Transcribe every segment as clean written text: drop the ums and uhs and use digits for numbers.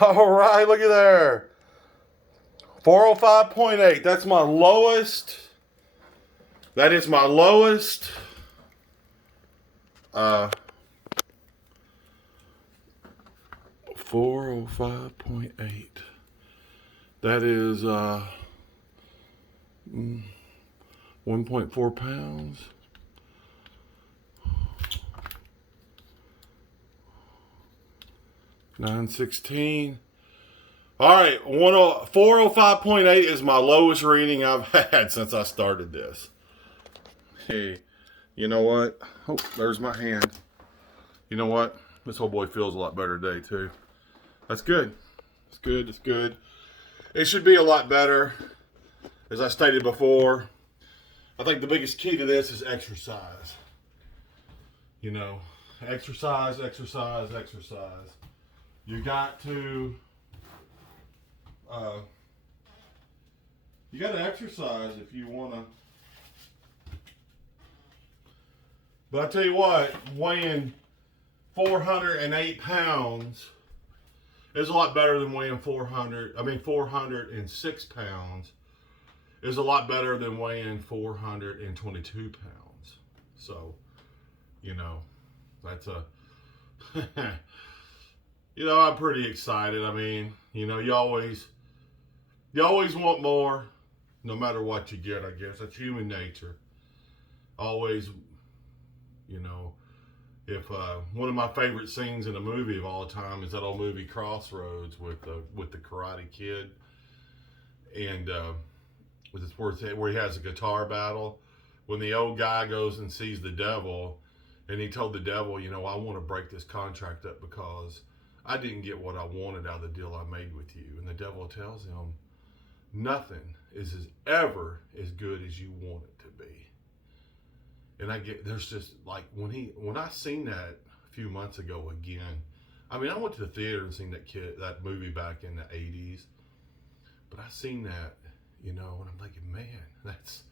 All right, look at there. 405.8. That's my lowest. That is my lowest. 405.8. That is 1.4 pounds. 916. All right, 405.8 is my lowest reading I've had since I started this. Hey, you know what? Oh, there's my hand. You know what? This whole boy feels a lot better today, too. That's good. It's good. It's good. It should be a lot better. As I stated before, I think the biggest key to this is exercise. You know, exercise, exercise, exercise. You got to exercise if you want to. But I tell you what, weighing 408 pounds is a lot better than weighing 406 pounds is a lot better than weighing 422 pounds. So, you know, that's a, you know, I'm pretty excited. I mean, you know, you always want more, no matter what you get, I guess. That's human nature. Always, you know, if one of my favorite scenes in a movie of all time is that old movie Crossroads with the Karate Kid, and it's where he has a guitar battle. When the old guy goes and sees the devil, and he told the devil, you know, I want to break this contract up because I didn't get what I wanted out of the deal I made with you. And the devil tells him, nothing is ever as good as you want it to be. And there's just like, when I seen that a few months ago again, I mean, I went to the theater and seen that movie back in the 80s, but I seen that, you know, and I'm thinking, man, that's,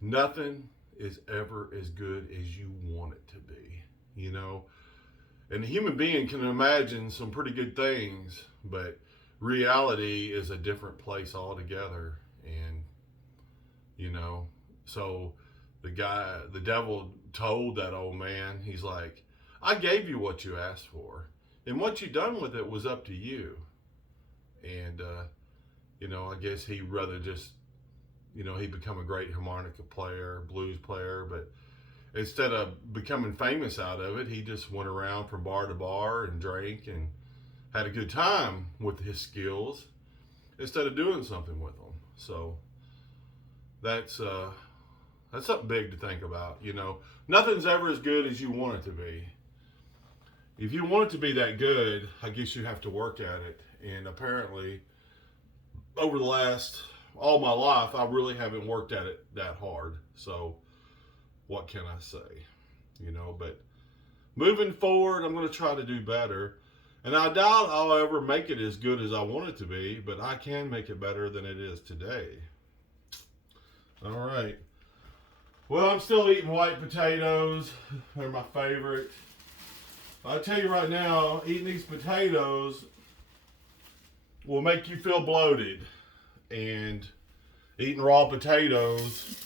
nothing is ever as good as you want it to be, you know? And a human being can imagine some pretty good things, but reality is a different place altogether. And, you know, so the devil told that old man, he's like, I gave you what you asked for, and what you done with it was up to you. And, you know, I guess he'd rather just, you know, he'd become a great harmonica player, blues player, but instead of becoming famous out of it, he just went around from bar to bar and drank and had a good time with his skills instead of doing something with them. So that's something big to think about. You know, nothing's ever as good as you want it to be. If you want it to be that good, I guess you have to work at it. And apparently, over all my life, I really haven't worked at it that hard. So what can I say? You know, but moving forward, I'm going to try to do better. And I doubt I'll ever make it as good as I want it to be, but I can make it better than it is today. All right. Well, I'm still eating white potatoes. They're my favorite. I'll tell you right now, eating these potatoes will make you feel bloated. And eating raw potatoes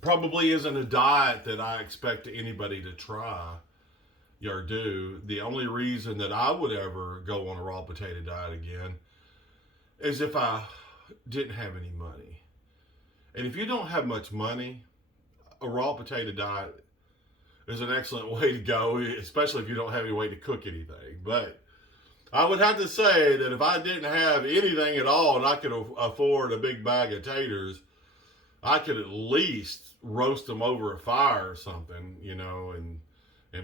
probably isn't a diet that I expect anybody to try or do. The only reason that I would ever go on a raw potato diet again is if I didn't have any money. And if you don't have much money, a raw potato diet is an excellent way to go, especially if you don't have any way to cook anything. But I would have to say that if I didn't have anything at all and I could afford a big bag of taters, I could at least roast them over a fire or something, you know, and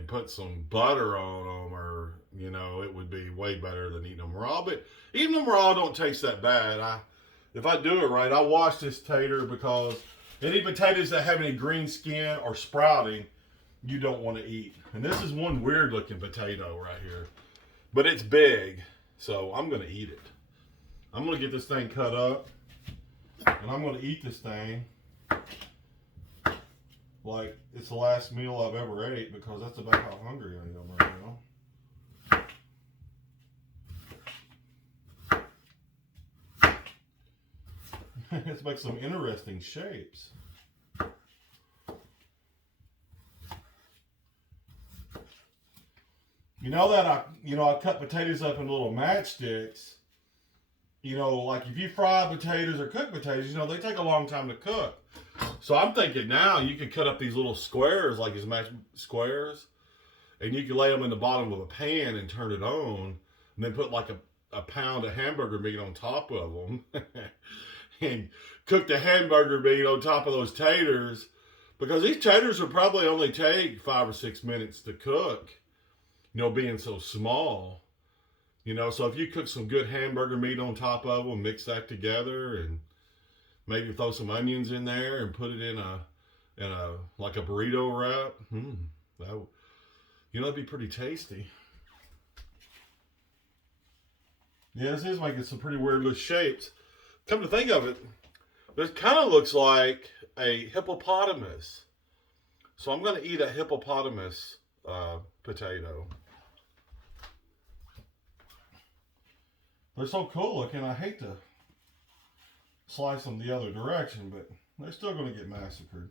put some butter on them, or, you know, it would be way better than eating them raw. But eating them raw don't taste that bad. If I do it right, I wash this tater, because any potatoes that have any green skin or sprouting, you don't want to eat. And this is one weird looking potato right here, but it's big, so I'm going to eat it. I'm going to get this thing cut up, and I'm going to eat this thing like it's the last meal I've ever ate, because that's about how hungry I am right now. Let's make some interesting shapes. You know that I cut potatoes up in little matchsticks. You know, like if you fry potatoes or cook potatoes, you know, they take a long time to cook. So I'm thinking now you could cut up these little squares, like these match squares, and you can lay them in the bottom of a pan and turn it on, and then put like a pound of hamburger meat on top of them, and cook the hamburger meat on top of those taters, because these taters would probably only take 5 or 6 minutes to cook, you know, being so small. You know, so if you cook some good hamburger meat on top of them, mix that together, and maybe throw some onions in there and put it in a like a burrito wrap. That'd be pretty tasty. Yeah, this is making some pretty weird little shapes. Come to think of it, this kind of looks like a hippopotamus. So I'm going to eat a hippopotamus potato. They're so cool looking. I hate to slice them the other direction, but they're still going to get massacred.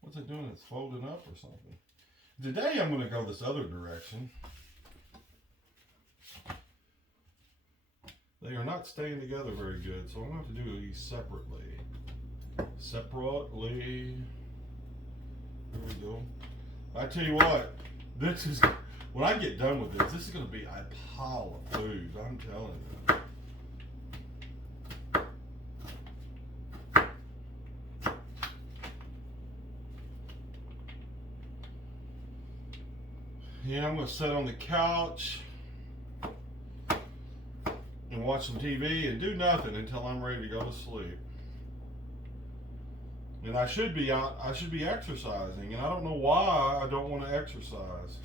What's it doing? It's folding up or something. Today I'm going to go this other direction. They are not staying together very good, so I'm going to have to do these separately. Separately. There we go. I tell you what, this is, when I get done with this is going to be a pile of food, I'm telling you. Yeah, I'm going to sit on the couch and watch some TV and do nothing until I'm ready to go to sleep. And I should be exercising, and I don't know why I don't want to exercise.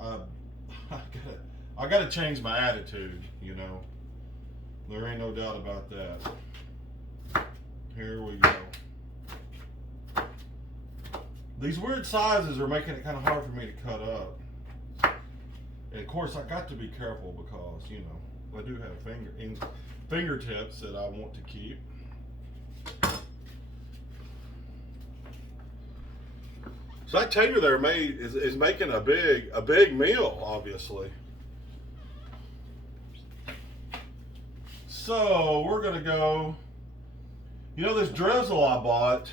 I gotta change my attitude, you know. There ain't no doubt about that. Here we go. These weird sizes are making it kind of hard for me to cut up. And of course, I got to be careful because, you know, I do have fingertips that I want to keep. So that tater there is making a big meal, obviously. So we're gonna go. You know, this drizzle I bought.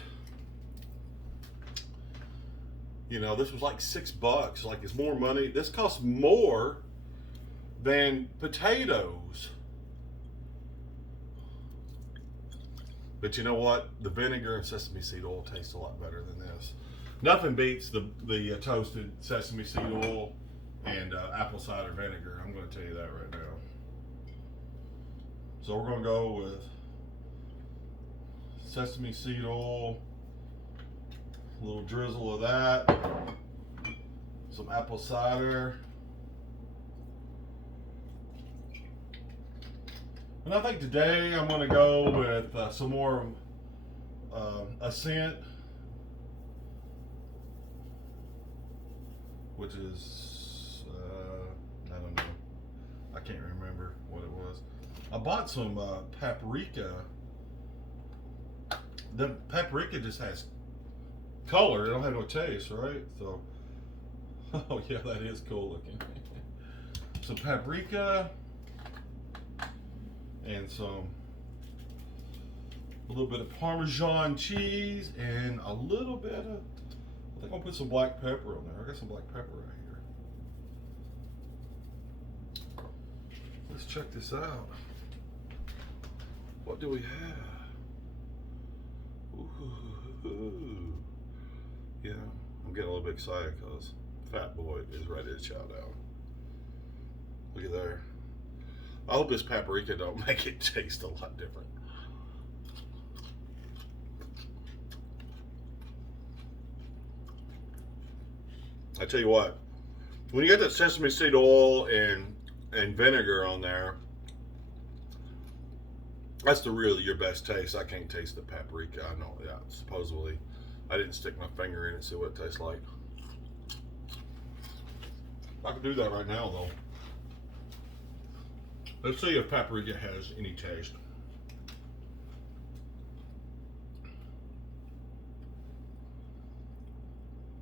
You know, this was like $6. Like, it's more money. This costs more than potatoes. But you know what? The vinegar and sesame seed oil tastes a lot better than this. Nothing beats the toasted sesame seed oil and apple cider vinegar. I'm going to tell you that right now. So we're going to go with sesame seed oil, a little drizzle of that, some apple cider, and I think today I'm going to go with some more Ascent, which is, I don't know, I can't remember what it was. I bought some paprika. The paprika just has color, it don't have no taste, right? So, oh yeah, that is cool looking. Some paprika and a little bit of Parmesan cheese and a little bit of, I think I'll put some black pepper on there. I got some black pepper right here. Let's check this out. What do we have? Ooh. Yeah, I'm getting a little bit excited because Fat Boy is ready to chow down. Look at there. I hope this paprika don't make it taste a lot different. I tell you what, when you get that sesame seed oil and vinegar on there, that's really your best taste. I can't taste the paprika. I know, yeah, supposedly. I didn't stick my finger in and see what it tastes like. I can do that right now, though. Let's see if paprika has any taste.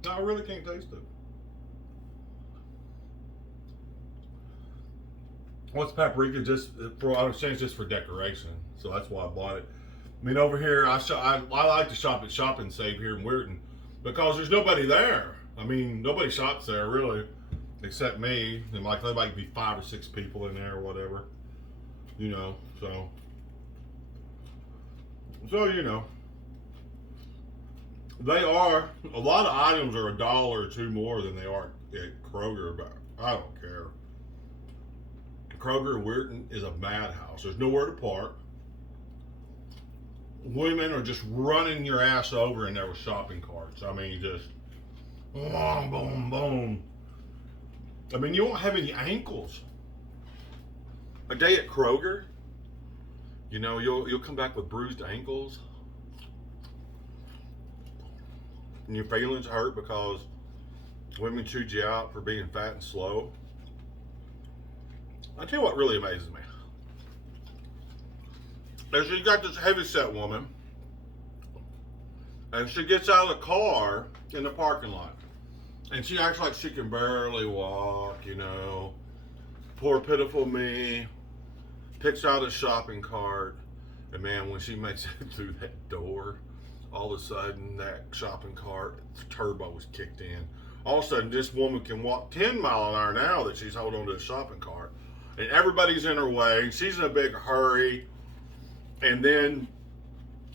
No, I really can't taste it. What's paprika? Just for I was saying, just for decoration, so that's why I bought it. I mean, over here, I like to shop at Shop and Save here in Weirton because there's nobody there. I mean, nobody shops there really, except me, and like there might be 5 or 6 people in there or whatever, you know. So you know, they are a lot of items are $1 or $2 more than they are at Kroger, but I don't care. Kroger in Weirton is a madhouse. There's nowhere to park. Women are just running your ass over in there with shopping carts. I mean, just boom, boom, boom. I mean, you won't have any ankles. A day at Kroger, you know, you'll come back with bruised ankles, and your feelings hurt because women chewed you out for being fat and slow. I tell you what really amazes me. Is you got this heavyset woman, and she gets out of the car in the parking lot, and she acts like she can barely walk, you know. Poor pitiful me. Picks out a shopping cart, and man, when she makes it through that door, all of a sudden that shopping cart turbo was kicked in. All of a sudden, this woman can walk 10 miles an hour now that she's holding on to a shopping cart, and everybody's in her way. She's in a big hurry, and then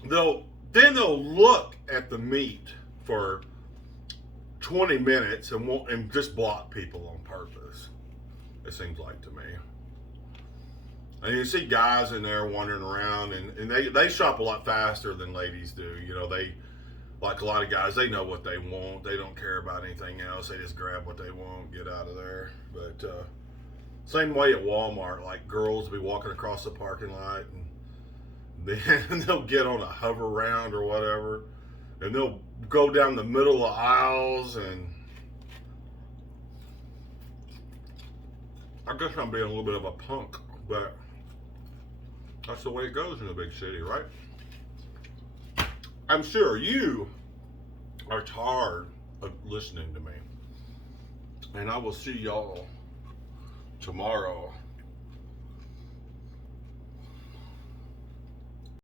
they'll look at the meat for 20 minutes and just block people on purpose. It seems like to me. And you see guys in there wandering around, and they shop a lot faster than ladies do. You know, they, like a lot of guys, they know what they want. They don't care about anything else. They just grab what they want, get out of there. But same way at Walmart, like girls will be walking across the parking lot, and then they'll get on a hover round or whatever, and they'll go down the middle of aisles, and I guess I'm being a little bit of a punk, but that's the way it goes in a big city, right? I'm sure you are tired of listening to me. And I will see y'all tomorrow